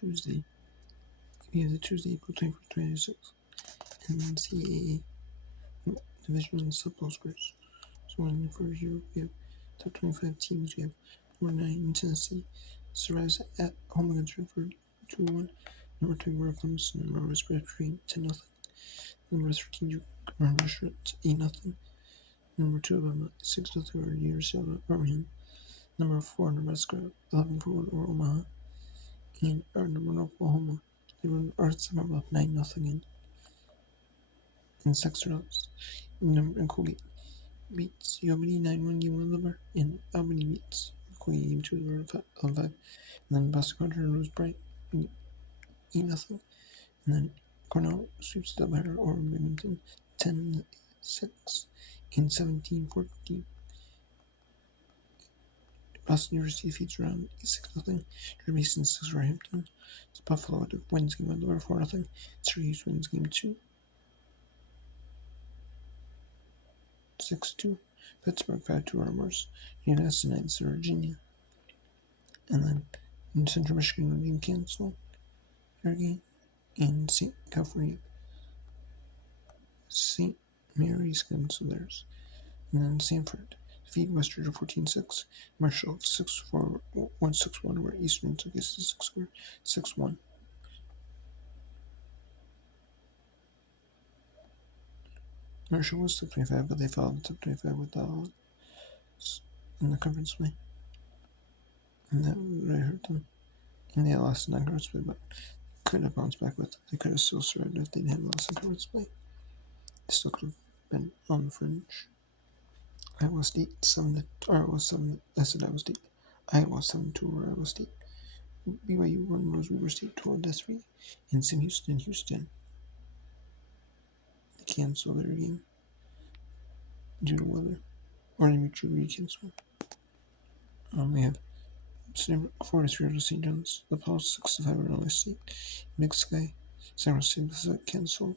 Tuesday. We have the Tuesday, April 24th, 2026. NCAA Division and Sub-Postgres. So for here, we have top 25 teams. We have number 9 in Tennessee. Survives at home against Redford 2-1. Number 2, Rockham's. Number 1, Respiratory 10-0. Number 13, Duke Russia 8-0. Number 2, Alabama 6-0 over University of Birmingham. Number 4, Nebraska 11-1 over Omaha. And our number 1, Oklahoma. They were Arkansas up 9-0 in 6 rounds. And Colgate beats Albany 9-1 game 1 Liver, and Albany beats Colgate game 2 Liver 11-5. And then Boston College Rose Bright 8-0. And then Cornell sweeps the doubleheader over Binghamton 10-6 and 17-14. Boston University defeats Round 6-0. George Mason 6 for Hampton. Buffalo wins game 1 Liver 4-0. Syracuse wins game 2 6-2. Pittsburgh 5-2 Armors. UNS 9 Virginia. And then in Central Michigan will be canceled their game. And California St. Mary's canceled theirs. And then Sanford defeat West Georgia 14-6. Marshall 6-4 1-6-1 where Eastern took his 6-1. Marshall was top 25, but they fell in the top 25 without in the conference play. And that really hurt them. And they lost in non-conference play, but could have bounced back with it. They could have still survived if they didn't have lost in conference play. They still could have been on the fringe. Iowa State 7-7. I said Iowa State. Iowa 7-2 over Iowa State. BYU won Rose Weaver State 12-3. And Sam Houston. They canceled their game due to weather. Or they mutually canceled. We have 4-3 over St. John's. The Pulse 6-5 over Illinois State. Big Sky. San Francisco canceled.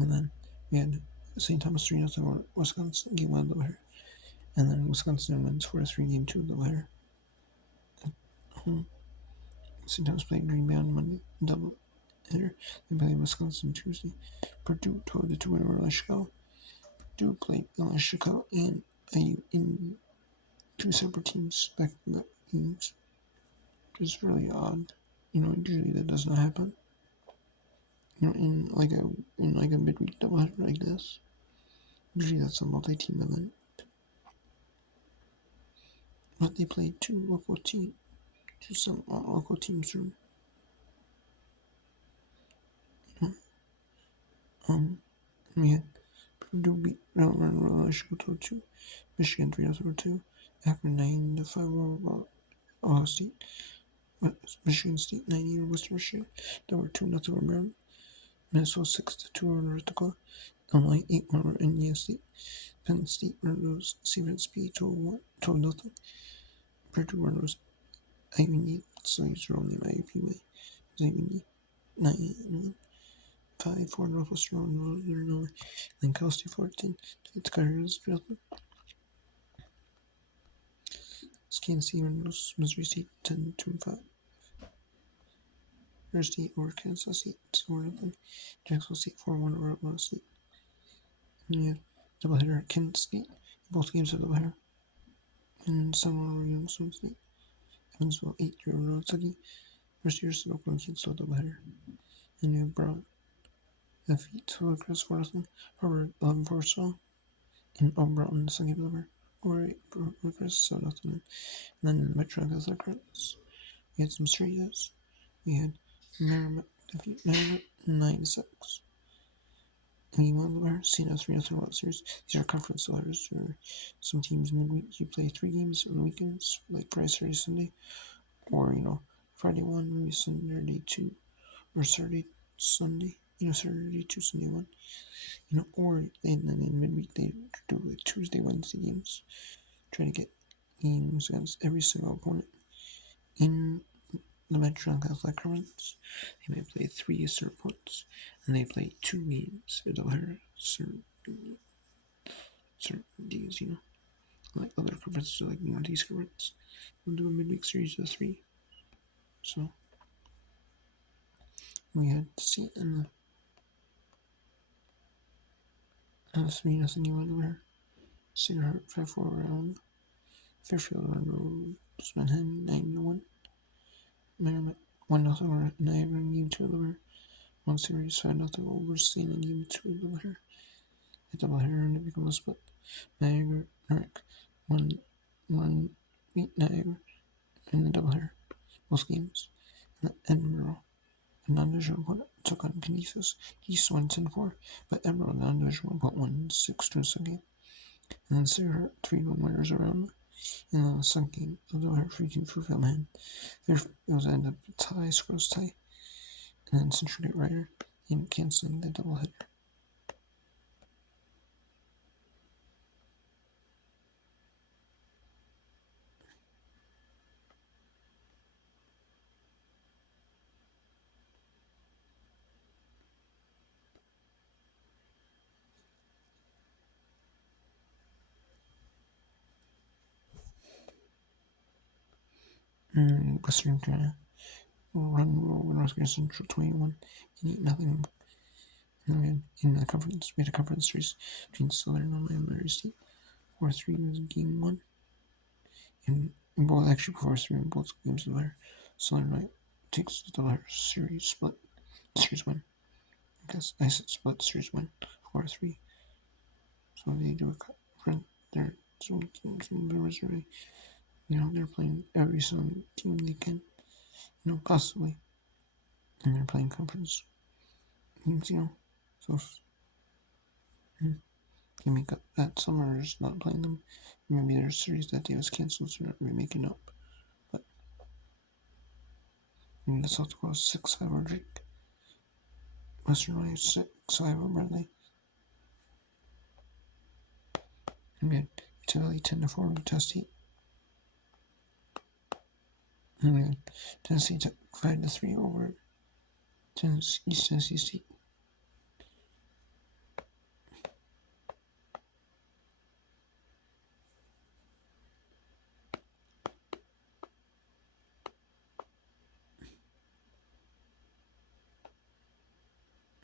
And then we had St. Thomas 3-0 over Wisconsin, game 1 doubleheader. And then Wisconsin wins 4-3 game 2 doubleheader. St. Thomas played Green Bay on Monday, double hitter. They played Wisconsin Tuesday. Purdue 12-2 win over Illinois Chicago. Purdue played Illinois Chicago and IU in 2 separate teams back in the games, which is really odd. Usually that does not happen. In like a midweek doubleheader like this. Usually that's a multi-team event. But they played two local teams from we had Purdue beat Illinois Chicago 2, Michigan 3-2, Akron 9-5 over Ohio State, Michigan State 9 over Western Michigan. There were 2-0 over Maryland, Minnesota 6-2 over North Dakota, Illinois 8-1 over Indiana State, Penn State rose Stevens Speed 12-0. Purdue rose IUND, so use their own name IUPUA. IUND 9-1. 5-4 Northwestern Northern Illinois. Then Cal State 14 defeats Coyotes 3-0. Kansas State rose Missouri State 10-5. University over Kansas State 4-0. Jacksonville State 4-1 over Oklahoma State. And you have doubleheader at Kansas State. Both games are doubleheader. And 7-1 over Youngstown State. Evansville 8-3 over Kentucky. University of Oakland cancel doubleheader. And you have Brown defeat Hillcrest 4-0. Harvard 11-4 Saw. And Broughton the second game over Hillcrest 7-0. And then in the Metro Catholic Crowds, we had some straights. We had Merrimack defeat Merrimack 9-6. And you want to see now 3-0 World Series. These are conference dollars for some teams midweek. You play 3 games on the weekends, like Friday, Saturday, Sunday, or Friday 1, maybe Saturday 2, or Saturday, Sunday. Saturday 2, Sunday 1. Or and then in midweek they do like Tuesday, Wednesday games. Try to get games against every single opponent. In the Metro Catholic Conference, they may play 3 certain points, and they play 2 games. It'll hurt certain days, like other conferences, like Northeast Conference. We'll do a midweek series of 3. So We had Seat in the 3-0 winner. Cedar Hart 5-4 round. Fairfield on Roseman 9-1. Merrimack 1-0 over Niagara in Game 2 of the winner. One series 5-0 over Seine in Game 2 of the winner. A doubleheader and it became a split. Niagara Merrick 1-1 beat Niagara in the doubleheader. Both games. And Edinburgh, a non-divisional opponent, took on Canisius. East won 10-4, but Edinburgh, a non-divisional opponent, won 6-2 second game. And then Cedar Hart 3-1 winners around in the second game of the doubleheader free team for Philman. It was end up a tie, scores tie. And then Central Gate Rider in canceling the doubleheader. Western Canada run North Central 21 and 8-0. And in the conference, we had a conference series between Southern and Miami State. 4-3 was game 1. And both actually 4-3 in both games of there. Southern Night takes the doubleheader series split. Series win. I guess I said split series win. 4-3. So they do a conference. They're some teams in the Missouri. They're playing every single team they can. Possibly. And they're playing conference teams, So they make up that summer's not playing them. Maybe their series that day was canceled, so they're not really making up. But the South Dakota 6-5 over Drake. Western Ohio 6-5 over Bradley. And we had Italy 10-4 over Tennessee. And we had Tennessee 5-3 over East Tennessee State.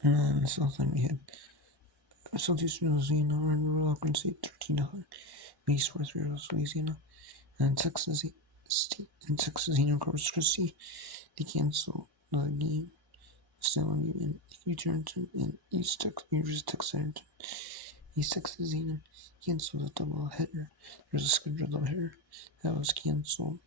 And then the South end we had Southeastern Louisiana and Rockland State 13-0. East 4-3 over Louisiana. And Texas State and Texas Corpus Christi, they canceled the game. Still on you in Uterton and East Texas East Texas canceled a double header. There's a scheduled double header that was canceled.